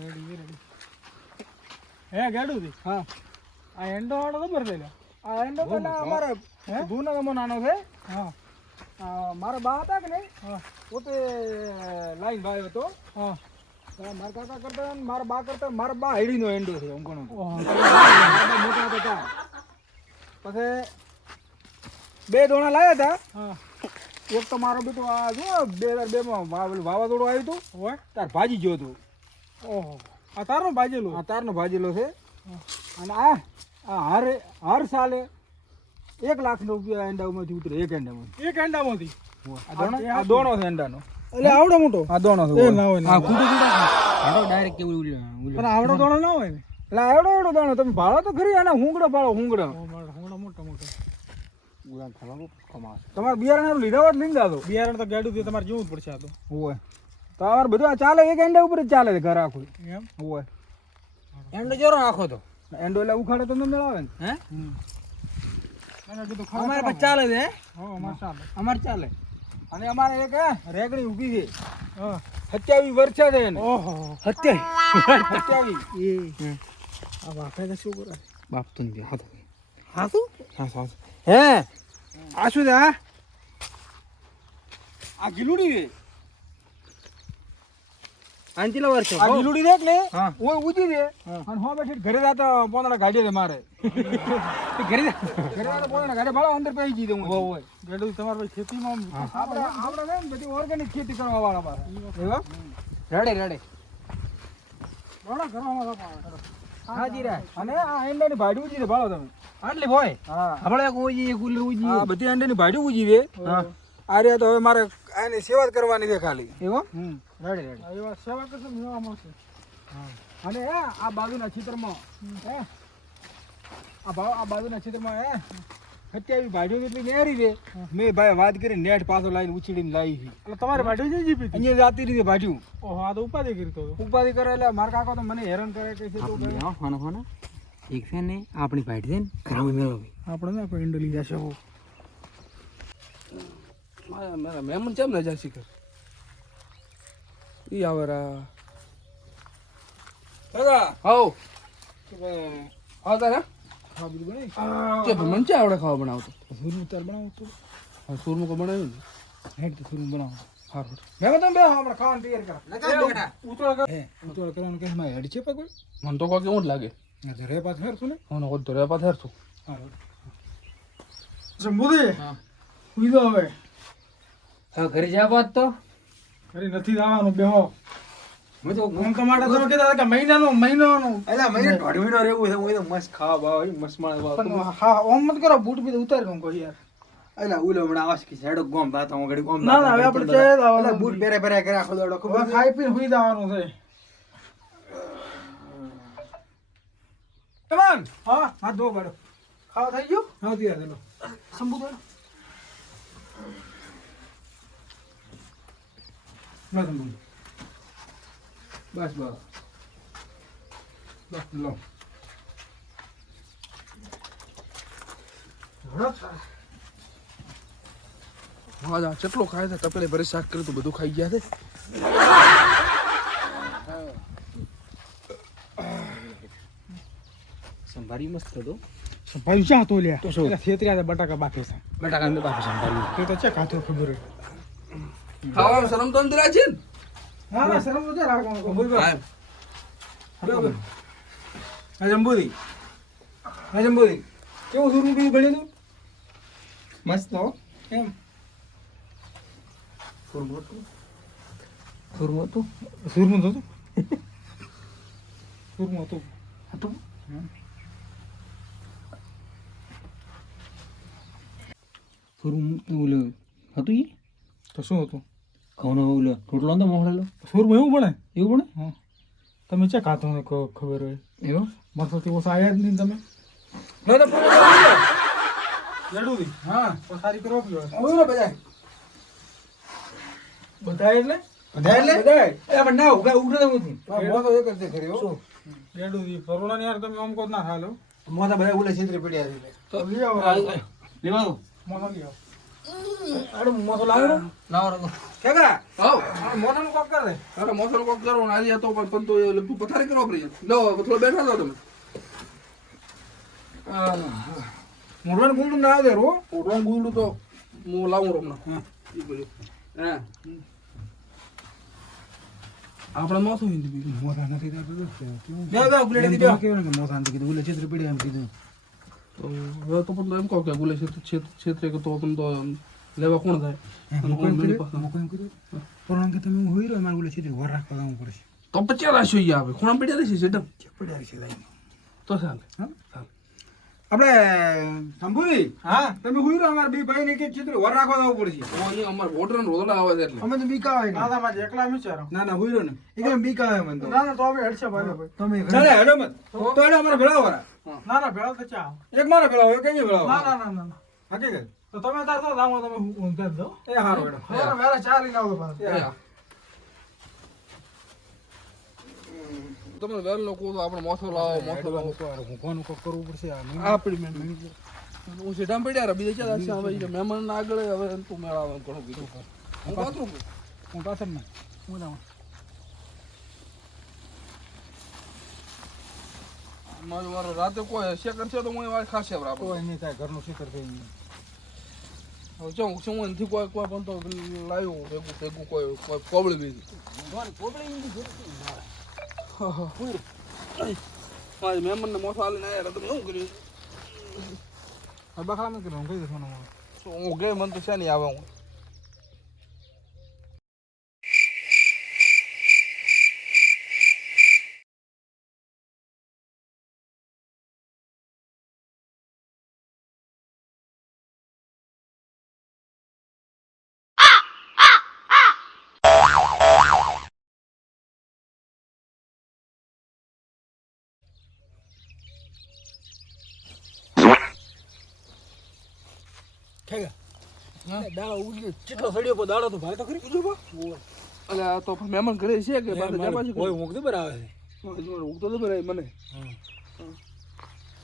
Ready હે ગાડું હા આ એન્ડો વાળો ખબર છે આ એન્ડો પેલા અમારે જૂનો નાનો છે હા મારા બા હતા કે નહીં પોતે લાઈન ભાઈ હતો હા મારા કાકા કરતા મારા બા કરતા મારા બા હેડીનો એન્ડો છે અંકોનો મોટા હતા પછી 2 દોણા લાવ્યા હતા એક તો મારો બેટો આ જો 2002 માં વાવાઝોડું આવ્યું હતું હોય તાર ભાજી ગયો હતું ઓહો આ તારનો ભાજેલો છે અને આ હર સાલે 1 લાખ રૂપિયા એંડામાંથી ઉતરે એક એંડામાંથી આ દોણો છે એંડાનો એટલે આવડો મોટો આ દોણો છે ના હોય હા કુટો ડાયરેક્ટ કેવું પણ આવડો દોણો ના હોય ને એટલે આવડો દોણો તમે ભાળો તો ખરી અને હુંગડો હુંગડો મોટો તમારે બિયારણ લીધા હોય લીંદા તો બિયારણ તો ગાડું તમારે જોવું જ પડશે આ તો હોય તમારે બધું ચાલે એક એંડા ઉપર જ ચાલે ઘર આખું એમ હોય એંડો જોરો આખો તો એંડો એટલે ઉખાડે તો મેળાવે ને હે અમારે પણ ચાલે છે અમારે ચાલે અને અમારે એક રેગણી ઊભી છે 27 વર્ષ છે ને ઓહો 27 આ બાપે તો શું કરે બાપ તો નહીં હા શું હા હે આ શું છે આ ગીલુડી છે આંચીલા વર્ષ આ ગીલુડી દેખ ને ઓય ઉજી દે અને હો બેઠી ઘરે જાતો પોંદડા ગાડી દે મારે ઘરે જાતો પોંદડા ગાડી ભાળો અંદર પઈ જી દે હું ઓય ગાડી તમાર ભાઈ ખેતીમાં આપણે ને બધી ઓર્ગેનિક ખેતી કરવા વાળા બા એવો રેડે બોલો ઘરમાં પાડો હાજી રે અને આ એંડાની ભાડી ઉજી દે ભાળો તમે આટલી ભોય હા આપણે કોઈ કુલ ઉજી આ બધી એંડાની ભાડી ઉજી દે હા આ રે તો હવે મારે આની સેવા કરવાની છે ખાલી એવો રેડી એવા સેવા કરશો મેવા મળશે અને આ બાજુના ક્ષેત્રમાં આ બાજુના ક્ષેત્રમાં 27 ભાડીઓ જેટલી નેરી છે મેં ભાઈ વાત કરી નેટ પાછો લાવીને ઉછીડીને લાવી છે એટલે તમારે ભાડીઓ જઈ જીપી અહીંયા જાતી રીતે ભાડ્યું ઓહો આ તો ઉપાધિ કરી તો ઉપાધિ કરે એટલે મારા કાકો તો મને હેરાન કરે કે છે તો ખાનો એક છે ને આપણી ભાઈ છે ને ઘરમાં મેળવી આપણે ને કોઈ ઇન્ડો લઈ જશે હો મારા મહેમાન કેમ ન જાય શીખર ઈ આવરા દાદા આવ તારા હા બધું બનાવી કે મન ચા આવડે ખાવા બનાવતો સુરમું તાર બનાવતો હા સુરમું કો બનાવ્યું ને હેડ તો સુરમું બનાવો હારું મેં તમે બે આપણે ખાવાનું તૈયાર કરા લગા બેટા ઉતોળ કરવાનું કે માં હેડ છે પકડ મન તો કોઈ કેવું લાગે રે પાસ હેરતું ને હોનો કો રે પાસ હેરતું હારું જંબુદે હા ઉઈદો હવે હા ઘરે જા બાત તો ઘરે નથી જવાનું બેહો મેં તો હું તમારા તો કહેતા કે મહિનો એલા મહિને દોઢ મહિનો રહેવું છે હું તો મસ્ત ખાવા બાવા મસ્ત માળા બાવા હા ઓમ મત કરો બૂટ બી ઉતાર દઉં કોઈ યાર એલા ઉલો હમણાં આવાસ કે હેડો ગોમ દાતા હું ઘડી ગોમ ના હવે આપણે ચે એલા બૂટ પહેરે કરે આખો દોડો ખબર ખાઈ પીને હુઈ જવાનું છે કમાન હા હાથ ધો બડો ખાવા થઈ ગયું હા તૈયાર ચલો સંબુ દો ના સંબુ બસ લો હા કેટલો ખાય છે તપેલે ભરી શાક કર્યું તો બધું ખાઈ ગયા છે સંભારી મસ્ત હતો સંભારી ચા તો લ્યા તો શું થેતરિયા બટાકા બાફે છે બટાકા ને બાફે સંભારી તે તો ચા ખાતો ખબર ખાવા શરમ તો અંદર છે ને હા શરમ તો રાખવાનો બોલ હા જંબુદી કેવું સુરમું પીવું ભણ્યું તું મસ્ત હો એમ સુરમું હતું સુરમું હતું ઓલું હતું ઈ તો શું હતું ઘઉંનો ઓલો રોટલો તો મોકલેલો સુરમું એવું બને હા તમે ચા ખાતો ખબર હોય એવો મરસોથી ઓછા આવ્યા જ નહીં તમે હા સારી કરો બધા એટલે પણ ના ઉગા ઉડે તો નથી મોતો એક જ ઘરે હો ગેડુદી ફરોણા યાર તમે આમ કો ના હાલો મોતા બધા ઉલે છેતરી પડ્યા છે તો લઈ આવો લેવાનો મોનો લઈ આવો આડું મોસો લાવ્યો લાવો રંગો કેગા આવ મોસાનું કોક કર દે અરે મોસલ કોક કરો ને આજે તો પણ તો લગતું પથારી કરો પડી લો થોડો બેઠા લો તમે મોઢવાનું ગુંડું ના દે રો ઓઢવાનું ગુંડું તો હું લાવું રમણા હા ઈ બોલ્યો હા આપણે મોસો હિન્દી મોસા નથી થતું બે ગુલેડી દીધો કેવું કે મોસા નથી કીધું ગુલે છેતરી પડી એમ કીધું તો હવે તો પણ એમ કહો કે ગુલે ક્ષેત્રે કે તો પણ તો લેવા કોણ થાય પણ કે તમે હોઈ રહ્યો મારે ગુલે છેતરી વર રાખવા જવું પડશે તો પચાસ રાશિ આવે ખૂણા પડ્યા રહેશે સેટમ પડ્યા છે તો ચાલે હા આપણે શંભુજી હા તમે હોઈ રહ્યો અમારા બે ભાઈ ને કે છેતરી વર રાખવા જવું પડશે અહીંયા અમાર વોટર ને રોદડા આવે છે એટલે અમે તો બીકા હોય ના ના એકલા વિચારો ના ના હોઈ રહ્યો ને એકદમ બીકા આવે મને તો ના ના તો અમે હેડશે ભાઈ તમે ચાલે હેડો મત તો હેડો અમારા ભેળા વરા ના ના ભેળા તો ચા એક મારા ભેળા હોય કઈ ભેળા ના ના ના ના હકીકત તો તમે તાર તો જામો તમે ઊંઘ દો એ હારો હેડો મેરા ચા લઈને આવો પાછો તમે વેર લોકો તો આપણે મોસો લાવો હું કોનું કોક કરવું પડશે આપણી મેં હું સીધા પડ્યા રે બીજે ચાલે છે હવે મહેમાન આગળ હવે તું મેળાવે ઘણું કીધું હું પાછું હું પાછળ ના હું ના મારો રાતે કોઈ શેકર છે તો હું વાત ખાશે બરાબર કોઈ નહીં થાય ઘરનું શિખર થઈ ગયું હવે જો શું નથી કોઈ પણ તો લાવ્યું ભેગું કોઈ પ્રોબ્લેમ નથી મારી મહેમાનને મોસો આલીને આવ્યા તમે શું કર્યું બખાડા નથી હું કહી દઈશ મને હું ગઈ મને તો છે નહીં આવે હું દાડો ઉડી કેટલો સડ્યો પો દાડો તો ભાઈ તો ખરી ઉજો અલે આ તો મહેમાન ઘરે છે કે બાદ કોઈ ઊંઘ બર આવે છે ઊંઘ તો બરાબર મને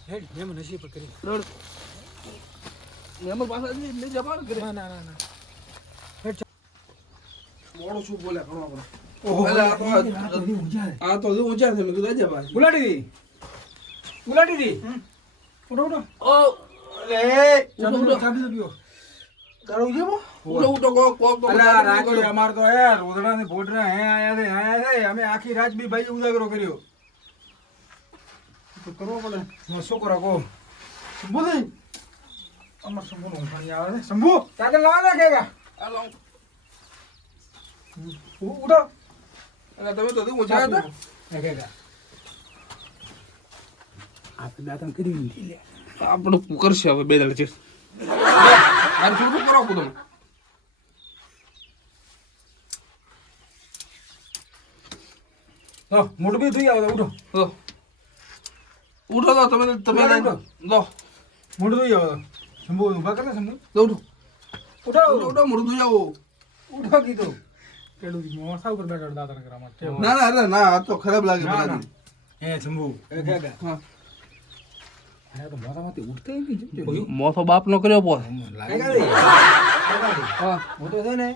હેડ મેમ નસીબ પર કરી દોડ મહેમાન પાછા લઈ જવાનું ઘરે ના ના ના હેડ મોડો શું બોલે ઘણો આપણે અલે આ તો ઊંચા છે મેં કીધું આજે ભાઈ ગુલાટી દી ઉઠો ઉઠો ઓ લે ચાબી દો પીઓ તારો ઉઠો કોક તો અલા રાજી અમાર તો હે રોદડા ને ભોટરા હે આયા છે અમે આખી રાત બી ભાઈ ઉજાગરો કર્યો તો કરવો પડે શું કરો કો શંભુ દે અમાર શંભુ નો પાણી આવે છે શંભુ ચાકર લાવ દે કેગા આ લાવ ઉઠો અલા તમે તો ઊંચા હતા એ કેગા આપણે દાતમ કરી દીધી લે આપણે કરશે હવે બે દાડે છે આ થોડું કરો તમે લો મોઢું બી ધોઈ આવો ઉઠો ઉઠો તો તમે લો મોઢું ધોઈ આવો શંભુ ઉભા કરે શંભુ ઉઠો ઉઠો ઉઠો મોઢું ધોઈ આવો ઉઠો કીધું કેડું મોસા ઉપર બેઠો દાતણ કરવા માટે ના ના અરે ના આ તો ખરાબ લાગે બધા એ શંભુ એ કેગા હા આ તો મોસામાંથી ઉઠતા નહીં મોથો બાપ નો કર્યો પોત હા હું તો છે ને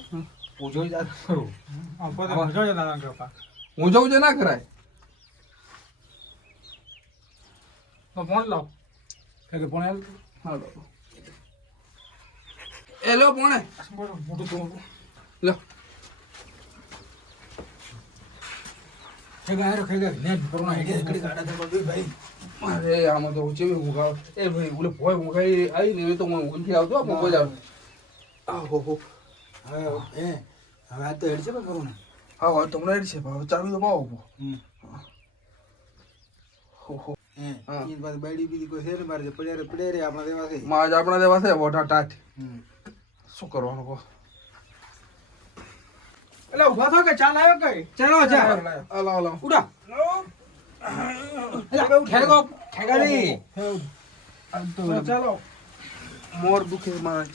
પૂછો જાત કરું આ પોતે પૂછો જાત ના કરતા હું જાઉં છે ના કરાય તો ફોન લાવ કે ફોન આલ હા એ લો પોણે મોટું તો લો ખેગા નેટ કોરોના હેડી કડી ગાડા તો ભાઈ અરે આમાં તો ચેવી ઊંઘાવ એ ભાઈ ઓલે ભોય ઊંઘાઈ આવી ને તો હું ઊંઘી આવતો આ મોબાઈલ આવે આહો હો હવે આ તો હેડ છે પણ કોરોના હા તમને રેડી છે ભાવ ચાવી તો પાવો હો હો ઈ બાદ બાયડી બીજી કોઈ છે ને મારે પડ્યા રે આપણા દેવા છે માજ આપણા દેવા છે બોટા ટાટ શું કરવાનું કો એટલે ઉભા થો કે ચાલ આવ્યો કઈ ચાલો ચા લાવ લાવ ઉડા ખેગાડી ચાલો મોર દુખે મારે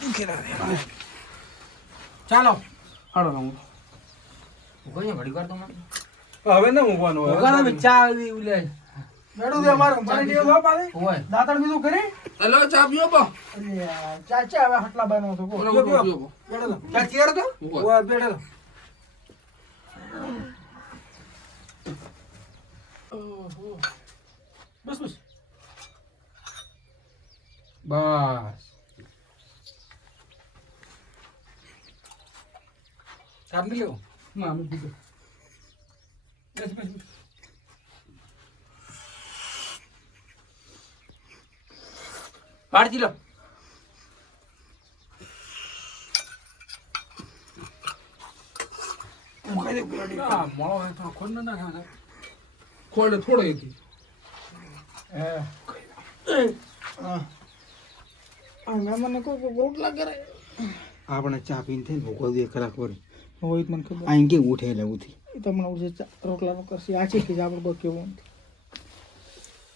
દુખે ના ચાલો હાડો હું હવે ના મૂકવાનું ચા ઉલે ગેડું દે અમારે મારી ડીઓ બાપ આવે હોય દાતણ બીજું કરી હેલો ચા પીઓ બા અરે ચાચા હવે હટલા બાનો તો કો ઓલો પીઓ પીઓ ગેડો ચા ચેર તો ઓય બેડે બસ બસ બસ કામ લ્યો ના અમે પીધું બસ બસ પાડજી લો આ મોળો હોય તો ખોડ ના નાખે ખોડ થોડો હતી મને કોઈ રોટલા કરે આપણે ચા પીને થઈને ભૂખો દે કલાક વળી હોય મને ખબર અહીં કે ઉઠે એટલે ઉઠી એ તમને ઉઠે રોટલાનો કરશે આ છે કે આપણે કોઈ કેવું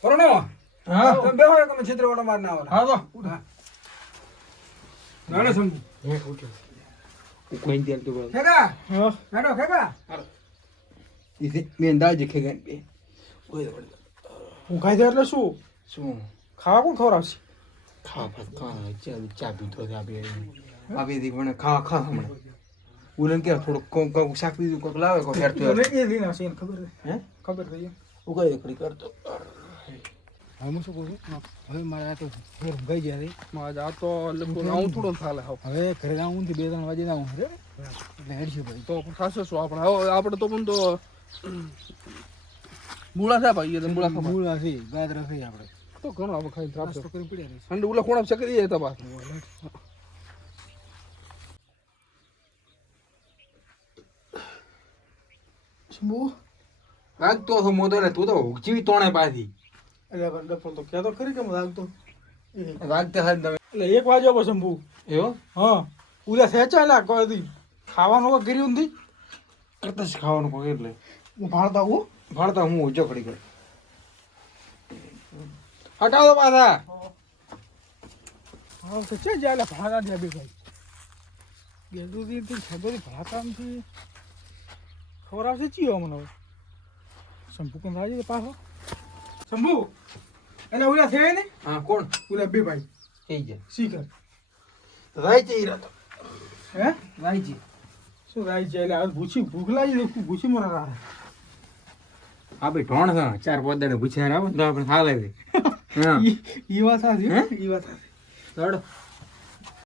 કરો ને હા તમે બેહો એક અમે છેતરે ઓટો માર ના આવે હા તો હા નાડે સંભુ હે ઉઠ્યો કોઈ દેલ તો બોલ ખેગા હા નાડો ખેગા ઇસે મેં દાજે કે ગન બે ઓય હું ખાઈ દે એટલે શું શું ખાવા કોણ ખવડાવશે ખા બસ ખા ચા પીધો છે આપી દી પણ ખા ખા હમણાં ઉલન કે થોડું કોક શાક દીધું કોક લાવે કોક હેર તો તમે એ લીના છે એને ખબર હે ખબર છે ઉગાઈ એકડી કરતો હવે હું શું કહું છું હવે મારે આ તો ફેર ગઈ જાય માજ આ તો લગભગ આવું થોડો ચાલે હવે ઘરે આવું થી 2-3 વાગે આવું રે એટલે હેડશે ભાઈ તો ખાશે શું આપણે હવે આપણે તો પણ તો મૂળા છે ભાઈ એ મૂળા ખબર મૂળા છે ગાજરા છે આપણે તો ઘણો આપણે ખાઈ નાસ્તો ત્રાપતો કરી પડ્યા રહીશ અને ઉલા કોણ ચકરી જાય તબા શંભુ લાગતો તો મોદો ને તું તો જીવી તોણે પાછી એટલે ડફળ તો કહેતો ખરી કેમ લાગતો વાગતા હાલ તમે એટલે 1 વાગ્યો પછી શંભુ એવો હા ઉલા સેચાયેલા કોઈ દી ખાવાનું કોઈ કર્યું નથી કરતા જ ખાવાનું કોક એટલે હું ભાળતા હું ભણતા હું ઉજો ખડી કર હટાવ દો પાછા હા તો છે જાય ભાડા દે બે ભાઈ ગેલું થી ખબર ભાડાકામથી ખબર આવશે ચિયો મને હવે શંભુ કોણ રાજી પાછો શંભુ એટલે ઉલા છે ને હા કોણ ઉલા બે ભાઈ થઈ જાય શીખર રાઈ જઈ રહ્યો તો હે રાઈ જી શું રાઈ છે એટલે આ ભૂખ લાગી ભૂસી મને રાહ આપણે ઢોણ છે 4-5 દાડે પૂછ્યા આવે ને તો આપણે હાલે છે હા ઈ વાત સાચી હે? ઈ વાત સાચી ચડ